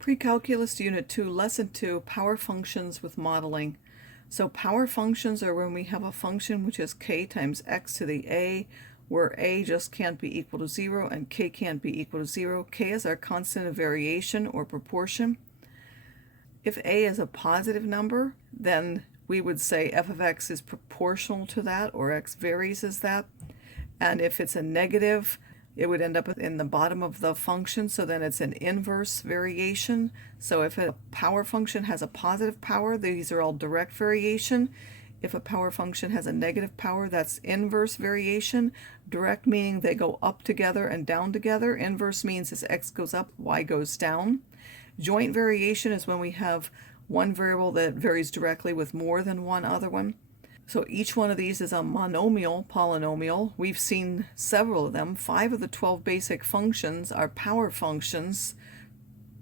Pre-Calculus Unit 2, Lesson 2, Power Functions with Modeling. So power functions are when we have a function which is k times x to the a, where a just can't be equal to 0 and k can't be equal to 0. K is our constant of variation or proportion. If a is a positive number, then we would say f of x is proportional to that, or x varies as that. And if it's a negative, it would end up in the bottom of the function, so then it's an inverse variation. So if a power function has a positive power, these are all direct variation. If a power function has a negative power, that's inverse variation. Direct meaning they go up together and down together. Inverse means as x goes up, y goes down. Joint variation is when we have one variable that varies directly with more than one other one. So each one of these is a monomial polynomial. We've seen several of them. 5 of the 12 basic functions are power functions.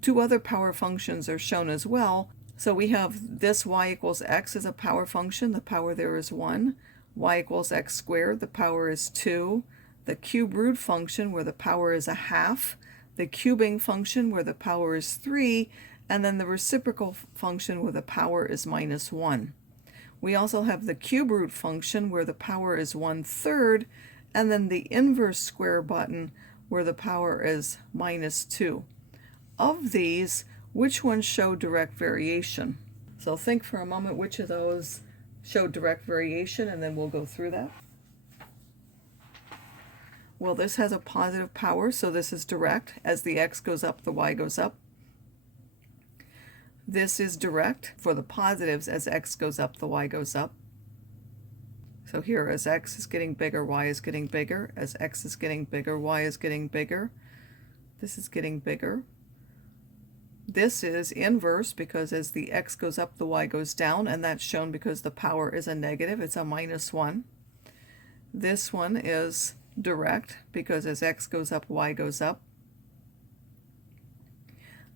2 other power functions are shown as well. So we have this y equals x as a power function. The power there is 1. Y equals x squared. The power is 2. The cube root function where the power is a half. The cubing function where the power is 3. And then the reciprocal function where the power is minus 1. We also have the cube root function where the power is 1/3, and then the inverse square button where the power is minus 2. Of these, which ones show direct variation? So think for a moment which of those show direct variation, and then we'll go through that. Well, this has a positive power, so this is direct. As the x goes up, the y goes up. This is direct for the positives. As x goes up, the y goes up. So here, as x is getting bigger, y is getting bigger. As x is getting bigger, y is getting bigger. This is getting bigger. This is inverse because as the x goes up, the y goes down, and that's shown because the power is a negative. It's a minus 1. This one is direct because as x goes up, y goes up.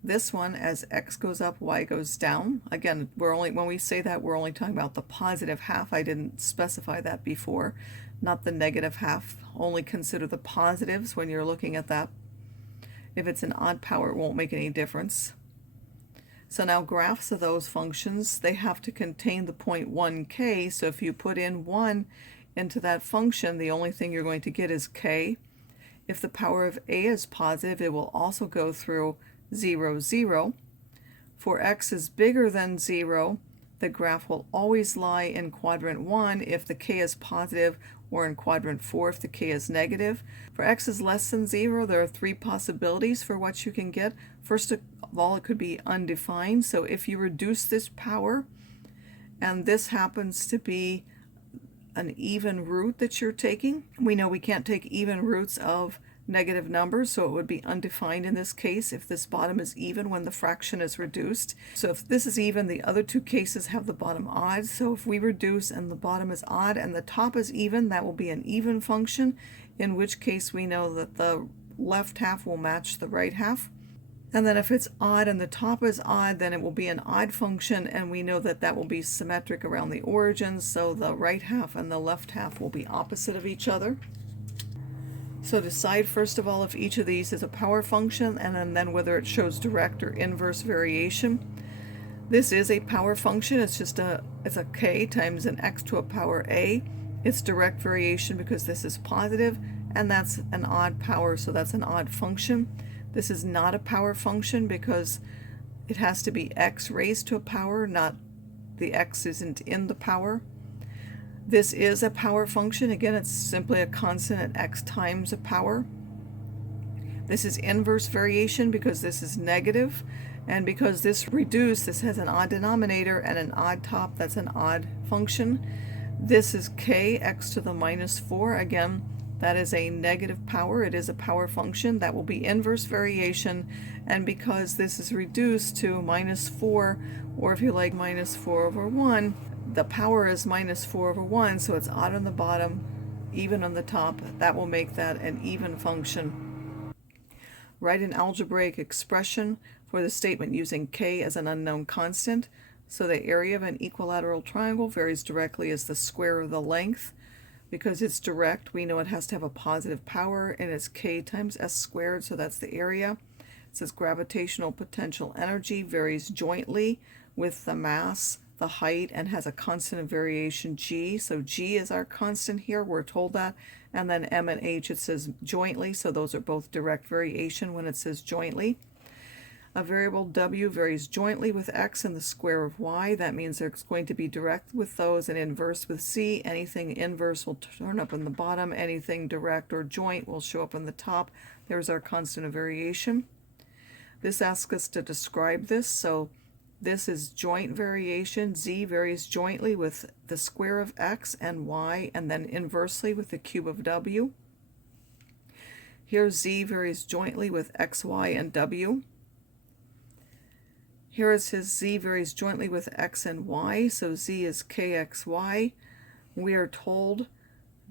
This one, as x goes up, y goes down. Again, when we say that, we're only talking about the positive half. I didn't specify that before, not the negative half. Only consider the positives when you're looking at that. If it's an odd power, it won't make any difference. So now graphs of those functions, they have to contain the point 1k. So if you put in 1 into that function, the only thing you're going to get is k. If the power of a is positive, it will also go through 0, 0. For x is bigger than 0, the graph will always lie in quadrant 1 if the k is positive, or in quadrant 4 if the k is negative. For x is less than 0, there are 3 possibilities for what you can get. First of all, it could be undefined. So if you reduce this power, and this happens to be an even root that you're taking, we know we can't take even roots of negative numbers, so it would be undefined in this case if this bottom is even when the fraction is reduced. So if this is even, the other 2 cases have the bottom odd. So if we reduce and the bottom is odd and the top is even, that will be an even function, in which case we know that the left half will match the right half. And then if it's odd and the top is odd, then it will be an odd function, and we know that that will be symmetric around the origins, so the right half and the left half will be opposite of each other. So decide first of all if each of these is a power function, and then whether it shows direct or inverse variation. This is a power function. It's a k times an x to a power a. It's direct variation because this is positive, and that's an odd power, so that's an odd function. This is not a power function because it has to be x raised to a power, not the x isn't in the power. This is a power function. Again, it's simply a constant at x times a power. This is inverse variation because this is negative, and because this reduced, this has an odd denominator and an odd top. That's an odd function. This is k x to the minus 4. Again, that is a negative power. It is a power function. That will be inverse variation, and because this is reduced to minus 4, or if you like minus 4 over 1, the power is minus 4 over 1, so it's odd on the bottom, even on the top. That will make that an even function. Write an algebraic expression for the statement using k as an unknown constant. So the area of an equilateral triangle varies directly as the square of the length. Because it's direct, we know it has to have a positive power, and it's k times s squared, so that's the area. It says gravitational potential energy varies jointly with the mass, the height, and has a constant of variation g. So g is our constant here, we're told that. And then m and h, it says jointly, so those are both direct variation when it says jointly. A variable w varies jointly with x and the square of y. That means there's going to be direct with those and inverse with z. Anything inverse will turn up in the bottom. Anything direct or joint will show up in the top. There's our constant of variation. This asks us to describe this. So this is joint variation. Z varies jointly with the square of x and y, and then inversely with the cube of w. Here z varies jointly with x, y, and w. Here it says z varies jointly with x and y, so z is kxy. We are told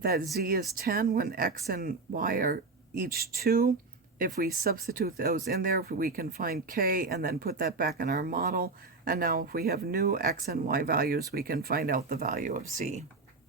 that z is 10 when x and y are each 2. If we substitute those in there, we can find k and then put that back in our model. And now if we have new x and y values, we can find out the value of z.